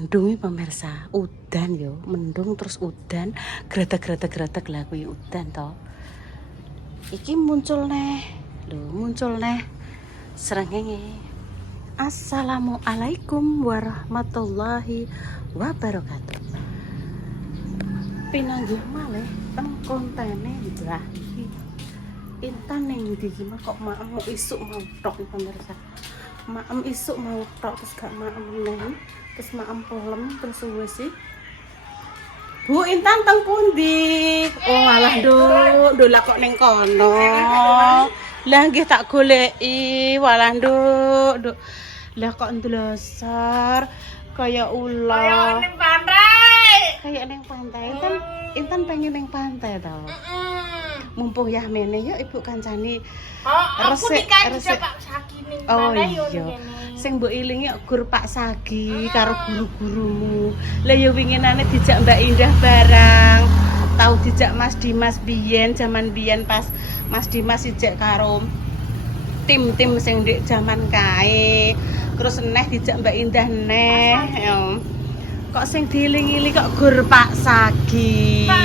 mendung pemirsa, udan yo, mendung terus udan, gretek lah kuwi udan to. Iki muncul neh srengenge. Assalamualaikum warahmatullahi wabarakatuh. Pinanggih malih teng kontene Ibrahim. Intan ning ndi kok maem isuk mau tok pemirsa. Maem isuk mau tok terus gak maem neng, terus maem pelem terus wis sih. Bu Intan teng pundi? Oh alah nduk lah kok ning kono. Lah nggih tak goleki, walah nduk. Lah kok ndlosor kaya ulo. Kayak ning pantai. Intan pengen ning pantai to. Mumpung ya mene yuk ibu kancani. Resik Pak Sagi ning pantai yo ngene. Sing mbok ilingi gur Pak Sagi karo guru-gurumu. Lah ya winginane dijak Mbak Indah barang. Tahu dijak Mas Dimas biyen, zaman biyen pas Mas Dimas ijek karo tim-tim sing ndek zaman kae. Terus neh dijak Mbak Indah neh. Kok sing dieling-iling kok gur Pak Sagi. Pak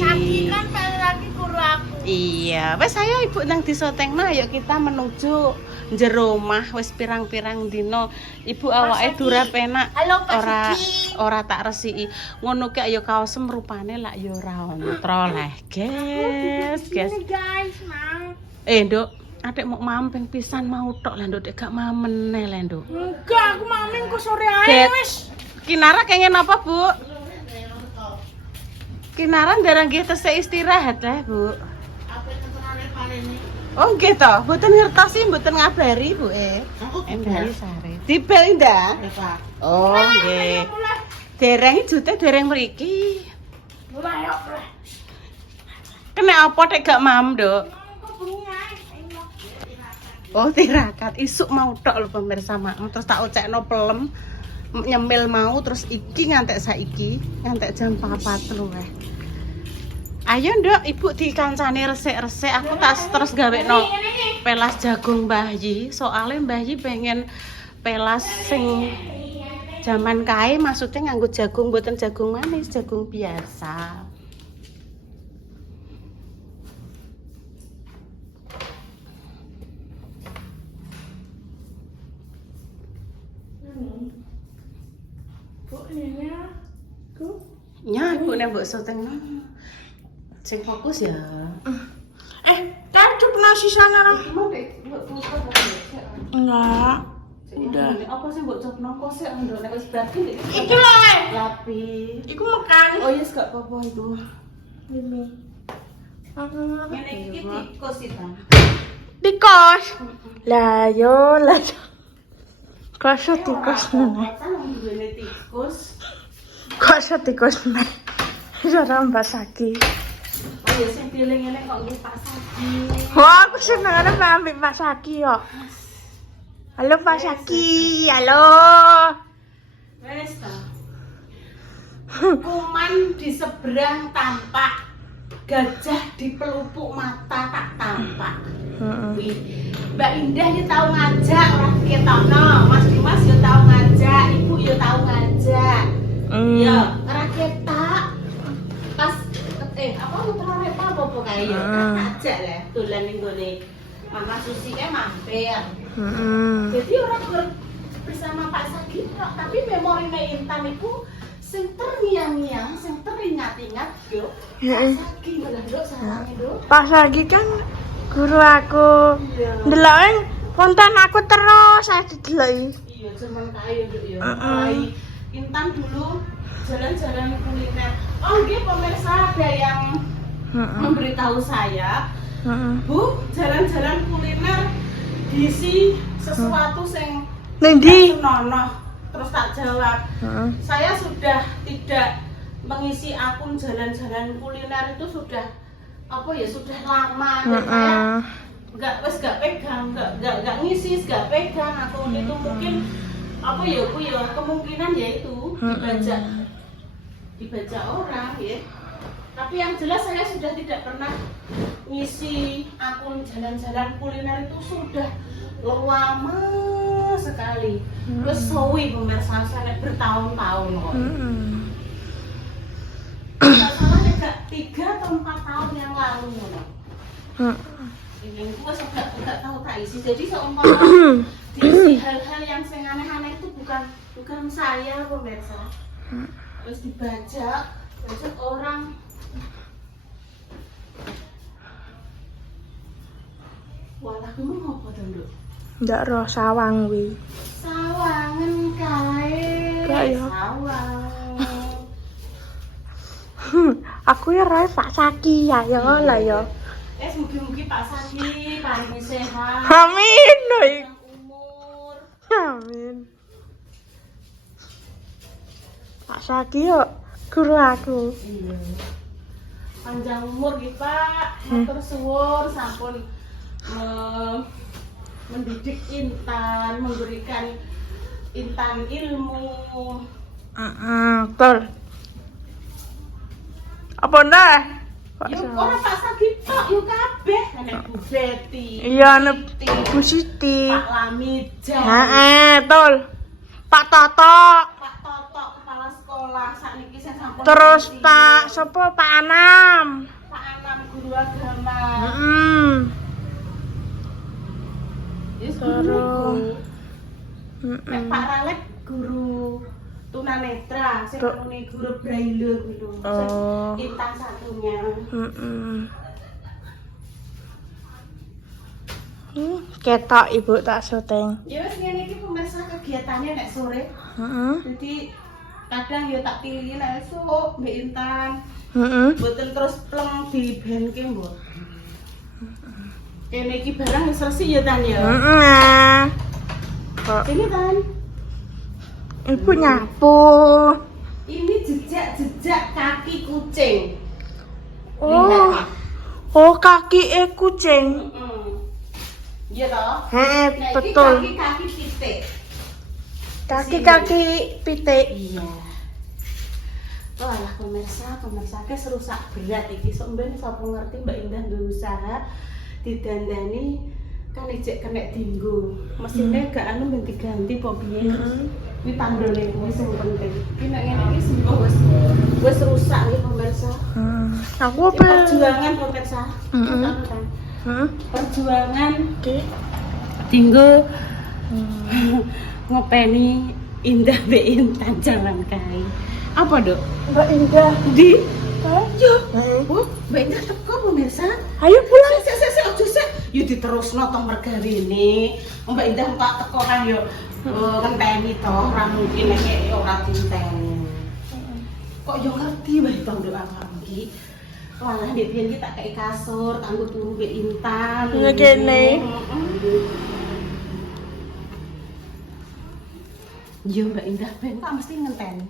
Sagi kan Pak Sagi guru aku. Iya, wes ayo ibu nang disotengno, ayo kita menuju njero omah wis pirang-pirang dino. Ibu awake durep enak. Halo Pak Sagi. Ora tak resiki. Ngono ki ayo kaosem rupane lak ya ora ontro leh, guys. Guys, Mang. Nduk, adik mau mamping pisan mau tok lah nduk, gak mamene lah nduk. Enggak, aku maming kok sore ae wis. Kinara kengen apa, Bu? Kinara ndarang nggih tesih istirahat lah, Bu. Oh nggih to, mboten ngertosi, mboten ngabari, Bu Endah sare. Dibel Indah? Oh nggih. Dereng jute dereng mriki. Mulai yo. Kena apa tek gak mam, Nduk? Oh tirakat, isuk mau tok lho pemirsa maem, terus tak ocekno pelem nyemil mau terus iki ngantek saiki, ngantek jam 4 luwih. Ayo Nduk, ibu dikancani resik-resik, aku tak terus gawekno pelas jagung Mbah Yi, soalnya Mbah Yi pengen pelas sing zaman kae, maksudnya nganggo jagung mboten jagung manis, jagung biasa. Ya, ibu nek mbok syuting sing fokus ya. Kadep nasi sana ra. Enggak. Udah. Apa sih mbok copno kok sik nduk nek wis berarti Iki lho, lapi. Iku makan. Oh yes gak apa-apa itu. Ini. Ngene iki tikus itu. Tikus. Lah yo. Kok tikus nene? Ngene tikus. Kok tikus nene? Ora Mbak Sagi. Oh ya sing dieling ngene kok nggih Pak Sagi. Wah, aku seneng ambek Pak Sagi yo. Halo Pak Sagi, halo. Wes ta. Kuman di seberang tampak, gajah di pelupuk mata tak tampak. Mbak Indah ya tahu ngajak orang ketokno, Mas Dimas ya tahu ngajak, Ibu ya tahu ngajak. Ya, ora ketak. Pas apa muter apa kae ya, ngajak lah dolan ning gone Mama Susi mampir. Jadi orang bersama Pak Sagi tapi memorine Intan iku sing terngiang-ngiang, sing teringat-ingat yo. Pak Sagi malah nduk sarange nduk. Pak Sagi kan guru aku. Ndeloken konten aku terus saya dideloki. Iya, zaman kae nduk ya. Intan dulu jalan-jalan kuliner. Oh nggih pemirsa ada yang memberitahu saya. Bu, jalan-jalan kuliner diisi sesuatu sing Nendi? senonoh. Terus tak jawab. Saya sudah tidak mengisi akun jalan-jalan kuliner itu sudah apa ya sudah lama dan saya gak pegang, gak ngisi, gak pegang akun itu mungkin apa ya Bu ya kemungkinan ya itu dibaca orang ya. Tapi yang jelas saya sudah tidak pernah ngisi akun jalan-jalan kuliner itu sudah lama sekali. Terus suwi pemirsa sampai bertahun-tahun kok. Nggak salah juga 3 atau 4 tahun yang lalu loh. Ini gue nggak tahu tak isi. Jadi seumpama diisi hal-hal yang aneh-aneh itu bukan saya pemirsa. Terus dibajak orang. Walah kamu ngopo to, Nduk? Ndak roh sawang wi. Sawangan kae. Gak ya. Sawang. Aku ya roh Pak Saki ya lah ya. Mugi-mugi Pak Saki paling sehat. Amin. Panjang umur. Amin. Pak Saki yo guru aku. Iya. Panjang umur nggih Pak. Matur suwun sampun mendidik Intan, memberikan Intan ilmu. Betul. Apa ndak? Yuk ora Pak Saki tok, yuk kabeh nek Bu Betty. Iya, nek Bu Siti. Pak Lamijan. Betul. Pak Toto. Pak Toto kepala sekolah sakniki saya sampun. Terus ganti. Pak sapa Pak Anam. Pak Anam guru agama. Yes, guru. Pak Ralek guru tunanetra, saya guru braille gitu. Oh. Intan satunya. Ketok Ibu tak syuting. Ya wis ngene iki pemirsa kegiatannya nek sore. Jadi kadang ya tak pilih nek esuk Mbak Intan. Mboten terus pleng di benke mbok. Kene iki barang wis resik ya Tan ya. Kok Sini Tan. Ibu nyapu. Ini jejak-jejak kaki kucing. Oh. Oh, kaki kucing. Iya toh? Heeh, Nah, betul. Ini kaki pitik. Kaki-kaki pitik. Iya. Walah pemirsa ke serusak berat iki. Sok mben sapa ngerti Mbak Indah duwe usaha didandani kan ijek kena dinggo. Mesine gak anu ben diganti apa piye. Kuwi tandone wis sing penting. Iki nek ngene iki sembuh wis rusak iki pemirsa. Aku Iki perjuangan pemirsa. Perjuangan dinggo ngopeni Indah Mbak Intan jalan kae. Apa, Dok? Mbak Indah. Di? Yo. Oh, Mbak Indah teko pemirsa. Ayo pulang. Sik ojo sik. Yo diterusno to mergarine. Mbak Indah kok teko kan yo ngenteni to, ora mungkin nek ora dinteni. Kok yo ngerti wae to Nduk awakmu iki. Walah ndek biyen iki tak kei kasur kanggo turu Mbak Intan. Ngene. Yo Mbak Indah ben tak mesti ngenteni.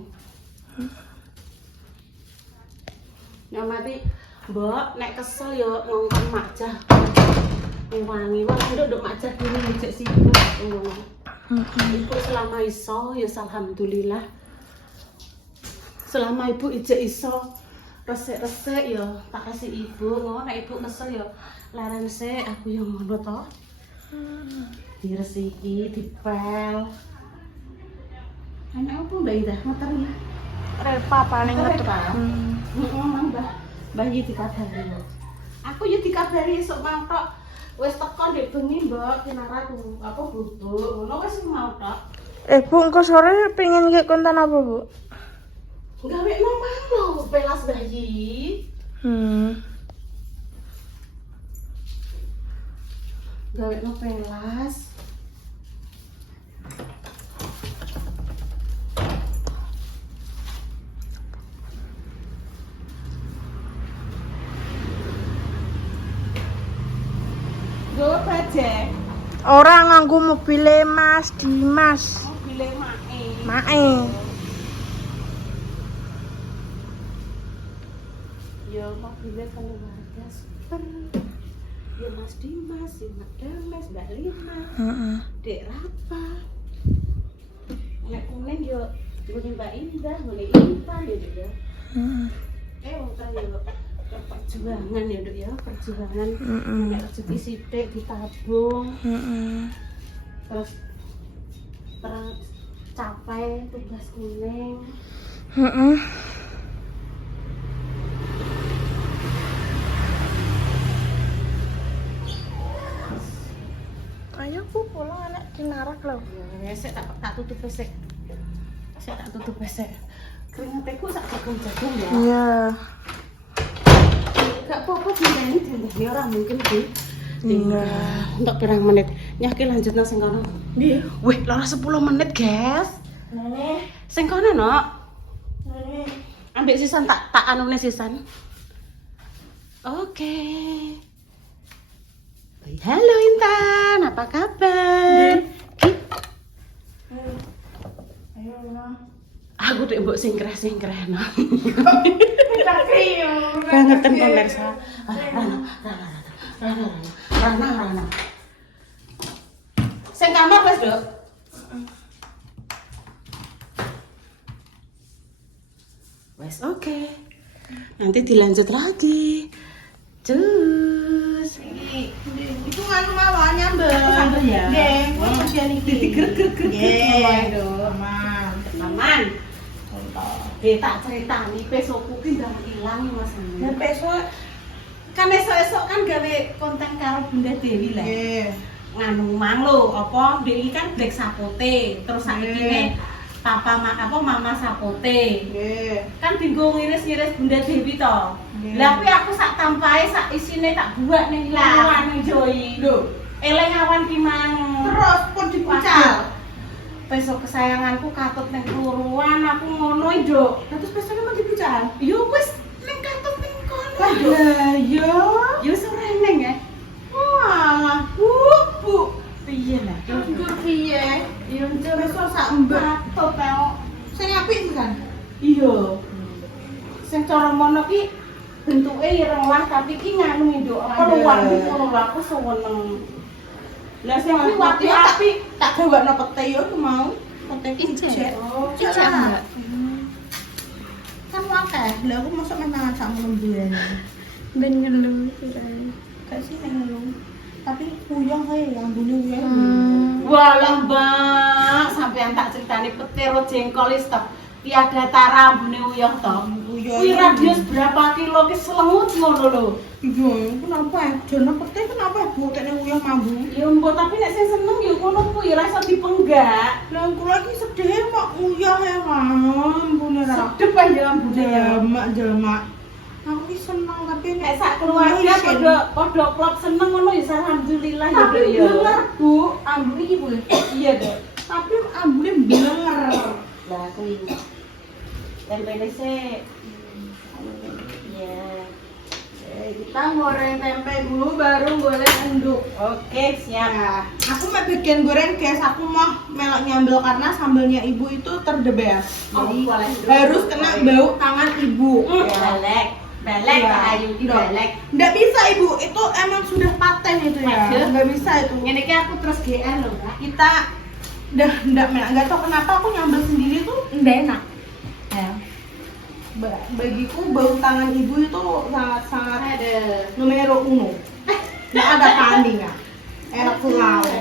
Ya mati, Mbok, nek kesel yo ngongkon makjah. Wangi, wah nduk makjah dene njek sibuk ngono. Ibu selama iso ya alhamdulillah. Selama ibu ijek iso resik-resik ya tak kasih ibu. Ngono nek ibu kesel ya leren sik aku yo ngono to. Diresiki, dipel. Anak apa Mbak Indah motor ya? Repa paling ngetep. Mbah iki dikabari. Aku yo dikabari esuk mantok. Wis teko ndek bengi, Mbok, kinara apa bubuk. Ngono wis mau tok. Bu, engko sore pengen nggih konten apa, Bu? Gawe nomor pelas bayi. Gawe no pelas. Gue aja. Orang nganggo mobile Mas Dimas. Mobile Mae. Mae. Ya mobile keluarga super. Ya Mas Dimas, ya Mbak Dames, Mbak Lina. Dek Rapa. Nek kuning yo ngene Mbak Indah, ngene Intan ya Dek ya. Wong ta yo perjuangan ya Dok ya, perjuangan. Nek rezeki sithik ditabung. Terus tercapai tugas kuning. Heeh. Ayo Bu pulang anak dinarak loh. Ya, saya tak tutup besek. Saya tak tutup besek. Keringatku sak jagung-jagung ya. Iya. Gak apa-apa dinteni orang mungkin sih. Iya. Untuk berang menit. Nyaki lanjut nang sing kono. Iya. Wih, lara 10 menit, guys. Nenek. Sing kono, Nok. Nenek. Ambil sisan tak anune sisan. Oke. Halo Intan, apa kabar? Ki, Ayo nah. aku dek mbok singkreh-singkreh no. Kita kriyo. Bangetan pemirsa. Rana. Sing kamar wis, Dok. Wes oke. Nanti dilanjut lagi. Cus. Itu nganu mawon nyambel. Sambel ya? Nggih, kuwi bagian iki. Diger-ger-ger. Nggih. Aduh. Aman. Aman. Tak ceritani besokku ki ndang ilang Mas. Nah, besok Kan esok-esok kan gawe konten karo Bunda Dewi lah. nggih. Nganu mang lho, apa Dewi kan Black Sapote, terus saiki ne mama Sapote. Nggih. Kan dinggo ngiris-ngiris Bunda Dewi to. Nggih. Lah kuwi aku sak tampahe sak isine tak buak ning lawan ning Joi. Lho, Eleng awan ki mang. terus pun dipucal. Besok kesayanganku katut ning kluruan, aku ngono Nduk. Terus besoknya mau dipucal. Yo wis ning katut ning kono. Lah, yo. Yo sereneng ya. Walah, Bu. Piye lah? Nggur piye? Yo njur Besok sak mbek. katut tau. Sing apik kan? Iya. Sing cara mono ki bentuke ireng lah tapi ki nganu Nduk. Keluar ki ngono lho aku seneng. Lah sing kuwi wapi-api Tak gawakno pete yo aku mau. Pete Ijek. Oh, Ijek, jalan. Mbak. Kan akeh. Lah aku mosok meh mangan sak mlemben. Ben ngelu kirae. Gak sih nang lu. Tapi puyeng kae yang dulu ya. Walah, Mbak, sampean tak ceritani petir jengkol is to. Tiada tara ambune uyah to. Kuwi radius berapa kilo ki selengut ngono lho. Iya, kenapa ya? Jono pete kenapa ya bu? Tekne uyang mambu. Ya mbok tapi nek sing seneng ya ngono kuwi ra iso dipenggak. Lah aku lagi sedih mak uyah ya mambune ra. Sedep ae ya ambune ya. Jamak. Aku ki seneng tapi Nek sak keluarga padha klop seneng ngono ya alhamdulillah ya Dok ya. bener bu, ambu iki bu. Iya Dok. Tapi ambune bener. Lah kuwi. Tempene sik. Iya. Kita goreng tempe dulu baru goreng enduk. Oke, siap. Nah, aku mau bikin goreng guys, aku mau melok nyambel karena sambalnya ibu itu terdebes. Oh, Jadi boleh. harus kena bau tangan ibu. Balek Iya. Kak Ayu di balek. Nggak bisa ibu, itu emang sudah paten itu ya. Waduh. Nggak bisa itu. Ngene iki aku terus GR loh, Kak. Kita nggak tahu kenapa aku nyambel sendiri tuh nggak enak. Ya. Bagiku bau tangan ibu itu sangat Ada. numero uno. Nggak ada tandingan. Enak selalu.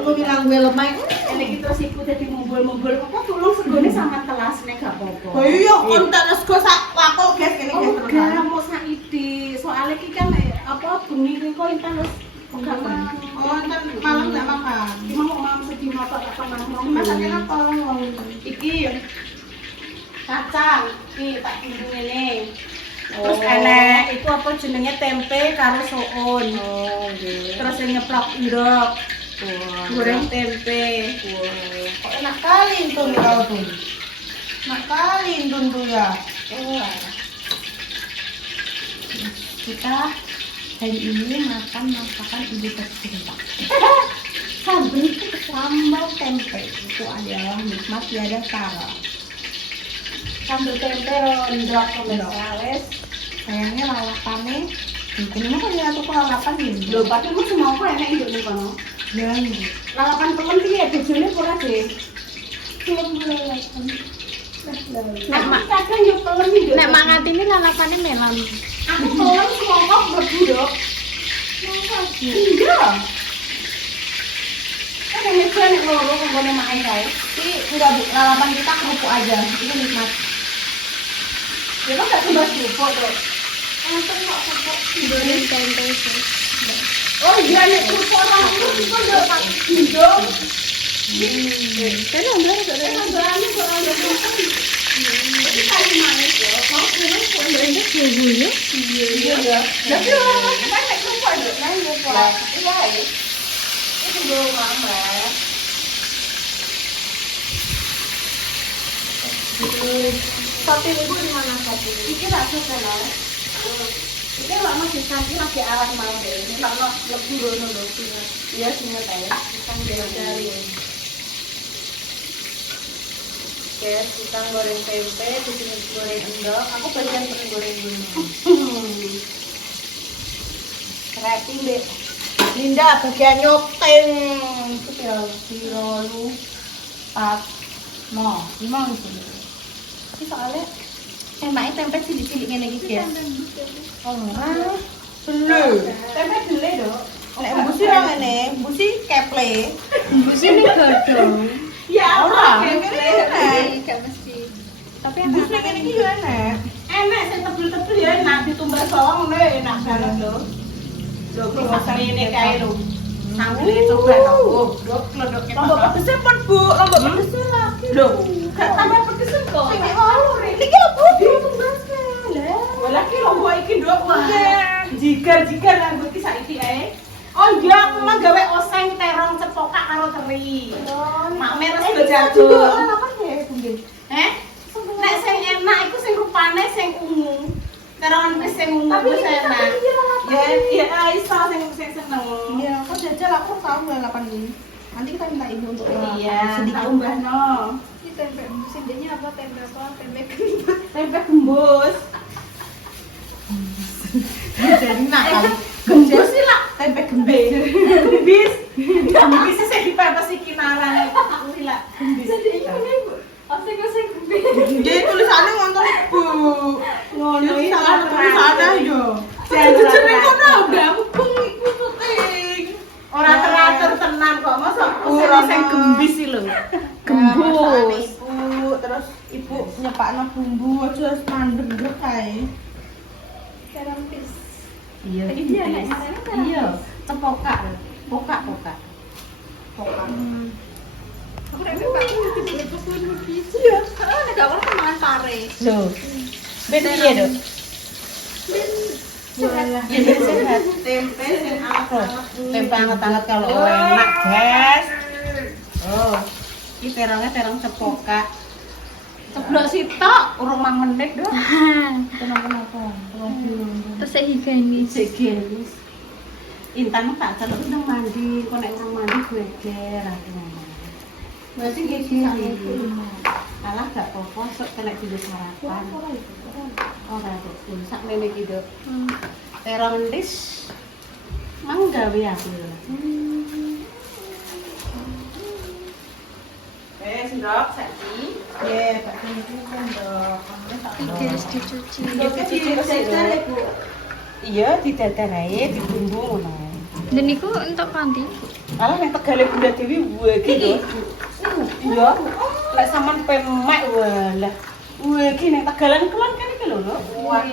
Lu bilang gue lemah. Ini kita terus ikut jadi mumbul-mumbul. Kok tulung segone sama telasne gak apa-apa. Oh iya, konten sego sak lakok guys ini Oh, guys. gak mau saiki. Soalnya iki kan apa bengi iki kok Intan wis enggak makan. Oh, ntar malam nggak makan. Cuma mau mam sedih motor apa nang Masaknya apa? Iki kacang, iki tak tunggu ini. Terus Oh. enek itu apa jenenge tempe karo soun. Oh, gitu. Terus yang nyeplok endok, goreng tempe. Kok enak kali itu kalau tuh. Enak kali itu tuh ya. Kita hari ini makan masakan ibu tercinta. Sambal tempe itu adalah nikmat tiada tara. Sambal tempe endok wes. Sayangnya lalapannya, mungkin emang kan ya tuh lalapan ini. Lho, padahal mau semua aku enak nduk ning kono. Dan Lalapan pelem iki ya bojone ora deh. belum lalapan. Nek kadang yo pelem nduk. Nek mangat ini lalapannya melon. Aku pelem semongko mlebu nduk. Masa sih? Enggak. yang itu nek loro kembali main kae. Tapi enggak Bu, lalapan kita kerupuk aja. Itu nikmat. Ya kok gak coba kerupuk tuh. Enten kok kerupuk goreng tempe sih. Oh iya nek kerupuk orang itu kok yo tak gendong. Kan ambil kok ada. Ini kok ada kerupuk. Ini kali manis ya. Mau kerupuk Ini bumbu ya. iya ya. Tapi orang kita nek kerupuk yo nang yo pola. Iya ya. Ini gue mama. Sate ibu di mana sate? Iki tak suka lah. Iki lak masih santi lagi awas mau deh. Ini lak lebih ngono lho. Iya singet ae. Kita dari. Oke, kita goreng tempe, di sini goreng endok. Aku bagian pernah goreng dulu. Kreatif deh. Linda bagian nyopeng. Itu piro lu. 4 mau 5 itu. Ini soalnya enaknya tempe cilik-cilik ngene iki, guys. Ora. Belum. Tempe gele, Dok. Nek mbusi ra ngene, mbusi keple. Bumbu ini godong. Ya Ora. Iya, gak mesti. Tapi Mbusi ngene iki yo enak. enak sing tebel-tebel ya enak ditumbas bawang ngono ya enak banget lho. Lho kok masak ini kae lho. Sambil coba goblok klodok kita. Lombok pedesnya pun Bu, lombok pedesnya lagi. Lho, gak tambah pedes kok. Sing ora. Iki lho Bu, ditumbas lah. Walah ki lombok iki nduk wah. Jigar-jigar nganggo iki saiki ae. Oh iya, aku mah gawe oseng terong cepokak karo teri. Mak meres bejado. Apa ya, Bu? Nek sing enak iku sing rupane sing ungu. Terongan wis sing ungu Tapi wis ini kan enak. iya, Ya iso sing seneng. Iya, kok jajal aku tahu lalapan ini. Nanti kita minta ibu untuk Iya, sedikit tambah no. ini tempe bumbu ini apa tempe apa? Tempe kentut. Tempe gembus. jadi nakal. Gembus sih lah. Tempe gembes. Gembis. Gembis sih sing dipepes iki narane. Kuwi lah. Gembis. Oseng-oseng gumbi. Dia tulisannya ngonton Ibu. Ngono iki Salah tulisannya yo. Jangan Jeneng kono udah mubeng iku syuting. ora teratur tenan kok. Mosok Ora, sing Mas. gembis iki lho. Gembus. Ibu, terus ibu nyepakno bumbu aja wis mandeg kae. Garam pis. Iya. Iya, anaknya kan. Iya, cepokak. Pokak. Pokak. Aku rasa Pak ini tiba-tiba kudu bisa. Iya, nek gak ono mangan pare. Lho. Ben piye, Dok? Walah. Ya ben sehat. Tempe sing anget-anget. Tempe anget-anget kalau enak, guys. Oh. Iki terong cepokak. Ceblok sitok urung 5 menit, Dok. Kenapa? Terus saya higienis. Segenis. Intan tak celuk nang mandi, kok nek urung mandi gue ger aku. Berarti nggih iki. Alah gak apa-apa, sok kena dulu sarapan. Ora kok, sak mene iki, Dok. Terong ndis mang gawe aku. Sendok saiki. Ya, Pak Tunggu sendok. Iki harus dicuci. Iya, didadar ae, dibumbu ngono. Dan itu untuk kanti. Alah nek tegale Bunda Dewi wae iki lho. Iya. Lek sampean pemek walah. Wae iki nek tegalan kelon kan iki lho, no. Wah.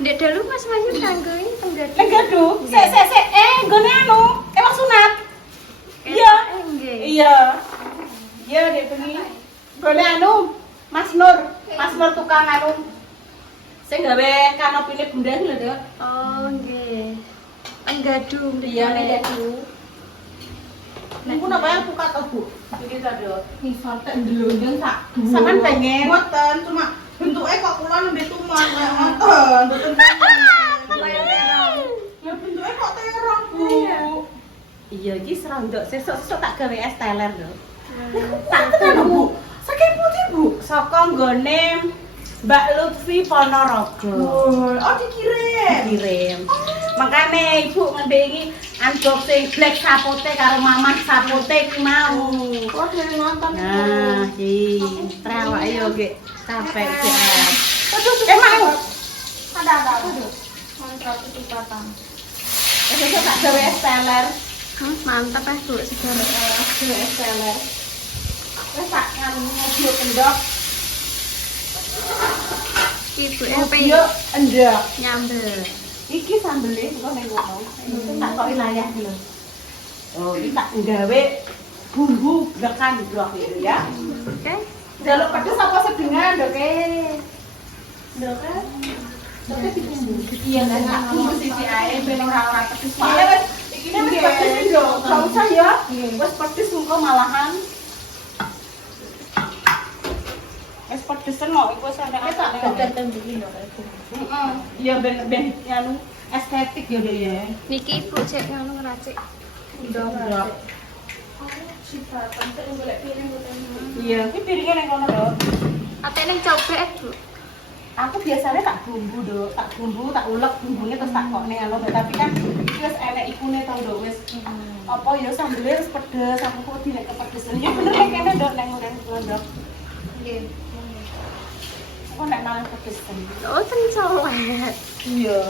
Ndek dalu Mas Mayu tanggoi tenggadu. Tenggadu. Sik. Nggone anu, emang sunat. Iya. Nggih. Iya. Iya, Dek bengi. Nggone anu, Mas Nur tukang anu. Sing gawe kanopine Bunda iki lho, Dek. Oh, nggih. Tenggadu. Iya, tenggadu. Niku napa yang buka to, Bu? Iki to, Dok. Ngisor tek ndelondeng sak. Sampean pengen? Mboten, cuma bentuknya kok kula nembe tuman kayak ngoten, mboten pengen. Ya bentuknya kok terong, Bu. Iya, iki serondok. Sesuk tak gawe es teler, Dok. Tak tenan, Bu. Saking putih, Bu. Saka nggone Mbak Lutfi Ponorogo. Oh, dikirim. Makane Ibu ngendengi unboxing black sapote karo mamah sapote iki mau. Oh, dari nonton. Nah, iki trawak yo ge sampai ge. Aduh, Mau. ada. Mantap itu patang. Sesuk tak gawe es teler. Mantap ya Bu segala. seller. Wes tak kan mobil endok. Ibu Mobil endok. nyambel. Iki sambelé kok ning ngono. Itu tak kok wilayah lho. Oh, iki tak nggawe bumbu blekan blok itu ya. Oke. Jaluk pedes apa sedengan, Dok? Dok kan? Dok ditunggu. Iya, tak tunggu sisi ae ben ora pedes. Soale wis iki wis pedes lho. Gak usah ya. Wis pedes engko malahan. Wis pedesen kok iku wis ana Datang begini loh. Heeh. Iya ben anu estetik ya, Dok ya. Niki Ibu cek ngono ngeracik. Ndok. Sifatan saya boleh pilih bukan. Iya, iki piringnya ning kono, Dok. Ate ning cobek Bu. Aku biasanya tak bumbu, Dok. Tak bumbu, tak ulek bumbune terus tak kok ning anu, Dok. Tapi kan iki wis enek ikune to, Dok. Wis apa ya sambelnya wis pedes, aku kok dilek kepedesan. Ya bener nek kene, Dok, ning ureng kula, Dok. Nggih. Kok nek malah pedes kan. Oh, tencolet. Iya.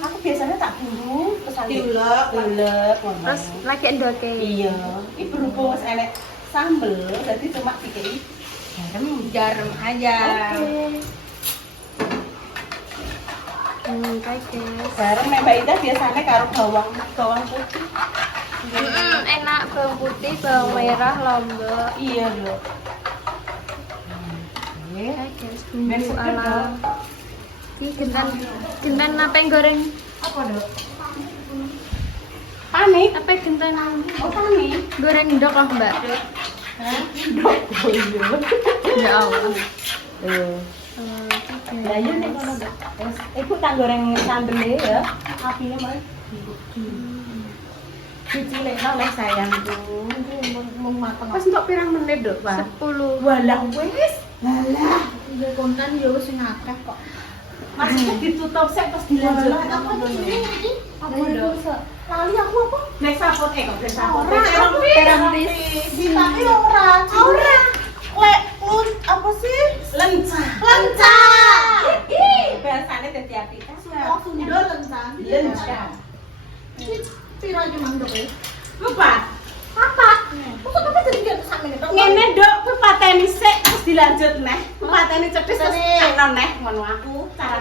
Aku biasanya tak bumbu terus Diulek. ulek ngono. Terus lagi endoke. Iya, ini berhubung wis enek sambel, jadi cuma dikei garam. Garam aja. Oke. Kayak guys. Garam nek Mbak Ida biasanya karo bawang putih. Enak bawang putih, bawang merah, lombok. Iya, Dok. Oke. Kayak guys, Ben bumbu seger, ala. Dok. Ini gentan apa yang goreng? Apa, Dok? Panik. Apa gentan Oh, panik. goreng ndok loh Mbak? Hah? Dok, oh iya. Ya Allah. Tuh. Oke. Lah yo nek ngono, Dok. Wes, iku tak goreng sambele ya. Apine mari. Dicilekno leh sayangku. Mung mateng. Wes entuk pirang menit, Dok, Pak? 10. Walah wis. Walah. Iya kontan ya wis ngakeh kok. Maksudnya ditutup sik terus dilanjut. Apa ini? Apa, Dok? Lali aku apa? Black sabot kok black sabot. Terampis. Tapi ora. Ora. Lek apa sih? Lencah. Ih, bahasane dadi aplikasi. Oh, Sunda lencang. Lencah. Piro aja Mang Dok? Empat. Kok sampe jadi dia sakmene tok? Ngene, Dok, ku pateni sik terus dilanjut neh. Ku pateni cedhis terus enon neh ngono aku. Cara